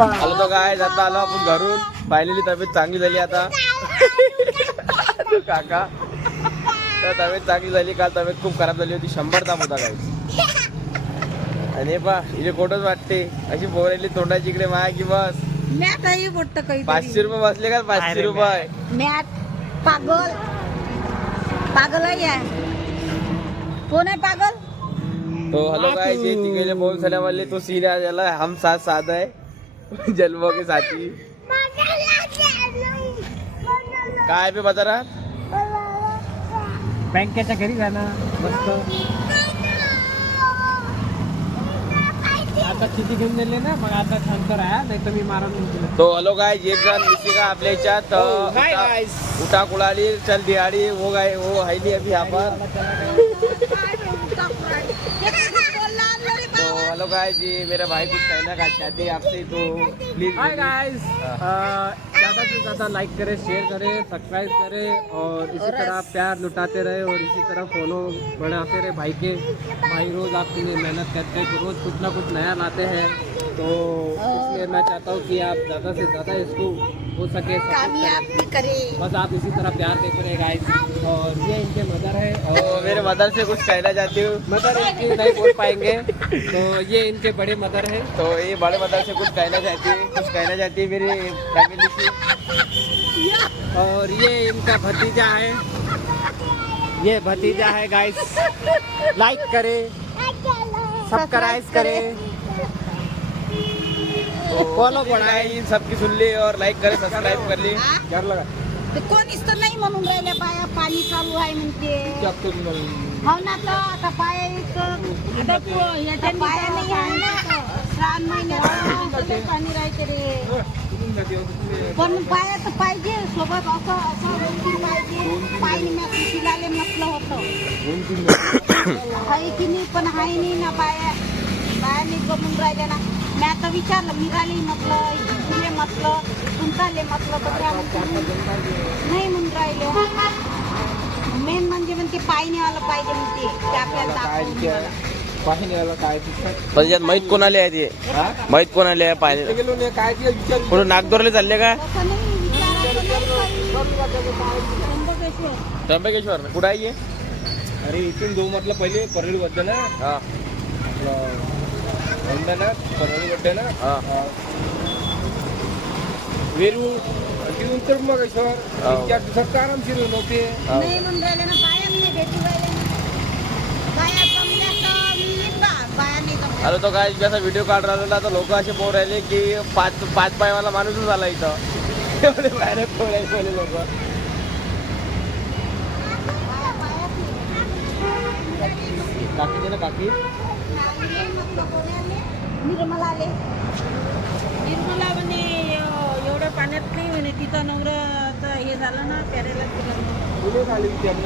आलो तो काय जाता आलो आपण घरून. फायनली तब्येत चांगली झाली आता. तू काका तर तब्येत चांगली झाली. काल तब्येत खूप खराब झाली होती. 100 ताप होता काय. आणि पा इथे कोटच वाटते अशी बोरायली तोंडाची इकडे माया की बस. मॅट बोलत काही 500 रुपये बसले का 500 रुपये. मॅट पागल पागल आहे. कोण आहे पागल. तो हेलो गाइस ये तिघेले बोल सल्या वाले तो सीन आ जाला. हम साथ साथ है जलवों के साथी. काय पे बता रहा. बँकेच्या घरी जाणं मस्त. आता किती घेऊन दिले ना मग आता शांत राहा नाही तर मी मारून. तो हेलो गाइस एक जण मिसी का आपल्या याच्यात उठा कुळाली चल दिहाड़ी वो गाय वो है नहीं अभी यहाँ पर. तो हेलो गाइस जी मेरा भाई कुछ कहना का चाहते हैं आपसे तो प्लीज. हाय गाइस, ज़्यादा से ज़्यादा लाइक करें, शेयर करें, सब्सक्राइब करें और इसी तरह प्यार लुटाते रहे और इसी तरह फॉलो बढ़ाते रहे भाई के. भाई रोज़ आपके लिए मेहनत करते हैं तो रोज़ कुछ ना कुछ नया लाते हैं. तो इसलिए मैं चाहता हूँ कि आप ज़्यादा से ज़्यादा इसको हो सके सपोर्ट करें. बस आप इसी तरह प्यार देते रहे गाइस. और ये इनके मदर है तो और मेरे मदर से कुछ कहना चाहती हूँ. मदर इनकी नहीं बोल पाएंगे तो ये इनके बड़े मदर है. तो ये बड़े मदर से कुछ कहना चाहती है. कुछ कहना चाहती है मेरी फैमिली से. और ये इनका भतीजा है. ये भतीजा है गाइस. लाइक करें, सब्सक्राइब करें, फॉलो बढ़ाएं. इन सबकी सुन ली और लाइक करे सब्सक्राइब कर ली. कर लगा कोणीच तर नाही म्हणून राहिल्या बाया. पाणी चालू आहे म्हणते. हो ना तर आता पाया आता पाया नाही आहे ना. श्रावण महिन्यात पाणी राहते रे. पण पाया तर पाहिजे सोबत. असं पाहिजे. पाणी शिलाले म्हटलं होतं आहे की नाही. पण आहे नाही ना बाया. बाया नाही गमून राहिल्या ना. मी आता विचारलं मिराले म्हटलं जिजूले म्हटलं तुमचाले म्हटलं तर नाही म्हणून राहिले. मेन म्हणजे म्हणते पायने आलं पाहिजे म्हणते ते आपल्याला दाखवून. पण याच्यात माहित कोणाले आहे ते. माहित कोणाले आहे पाहिजे. काय कुठं नागदोरले चालले का. तसं नाही विचारायचं नाही. त्र्यंबकेश्वर कुठं आहे. अरे इथून जाऊ म्हटलं पहिले परळी बद्दल ना. हा ना परळी बद्दल ना. हा वेरूळ तिथून तर मग चार दिवसात आरामशीर नव्हते. नाही म्हणून राहिले ना. बाया नाही भेटू राहिले ना. बाया जमल्या तर येईन बा. बाया नाही जमल्या. अरे तो काय जसा व्हिडिओ काढ राहिला तर लोक असे बोल राहिले की पाच पायवाला माणूसच आला इथं. एवढे बाहेर पहिले लोक. बाया बायाच नाही. काकी दे ना काकी. निर्मला आले. निर्मला म्हणे एवढ्या पाण्यात नाही म्हणे. तिथं नवरं हे झालं ना प्यारेला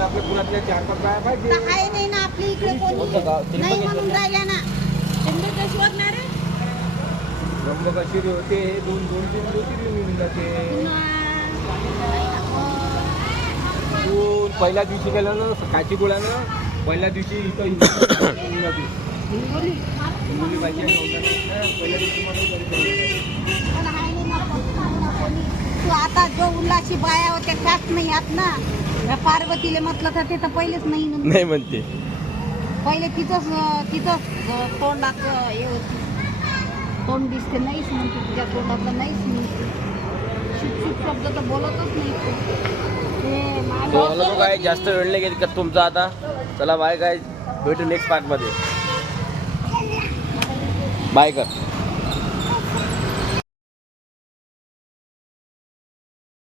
आपल्या पुण्यातल्या 4-5 बाया पाहिजे. आहे नाही ना आपली इकडे कोणतं गाव? कोणी नाही म्हणून राहिल्या ना. त्र्यंबकेश्वर ना रे. त्र्यंबकेश्वर होते हे 2-3 ज्योतिर्लिंग मिळून जाते. तू पहिल्या दिवशी गेला ना काची गोळ्यानं. पहिल्या दिवशी इथं हिंगोली पाहिजे. पहिल्या दिवशी पण आहे नाही ना कोणी. तू आता जो उल्हाशी बाया होत्या त्याच नाही आत ना. ह्या पार्वतीला म्हटलं तर ते तर पहिलेच नाही ना. नाही म्हणते. पहिले तिथंच तोंडाचं हे होती. तोंड दिसते नाहीच म्हणते. तुझ्या तोंडातलं नाहीच म्हणते. शिक्षक शब्द तर बोलतच नाही. तो हॅलो काय जास्त वेळ नाही घेत का तुमचा आता. चला बाय काय भेटू नेक्स्ट पार्ट मध्ये. बाय कर.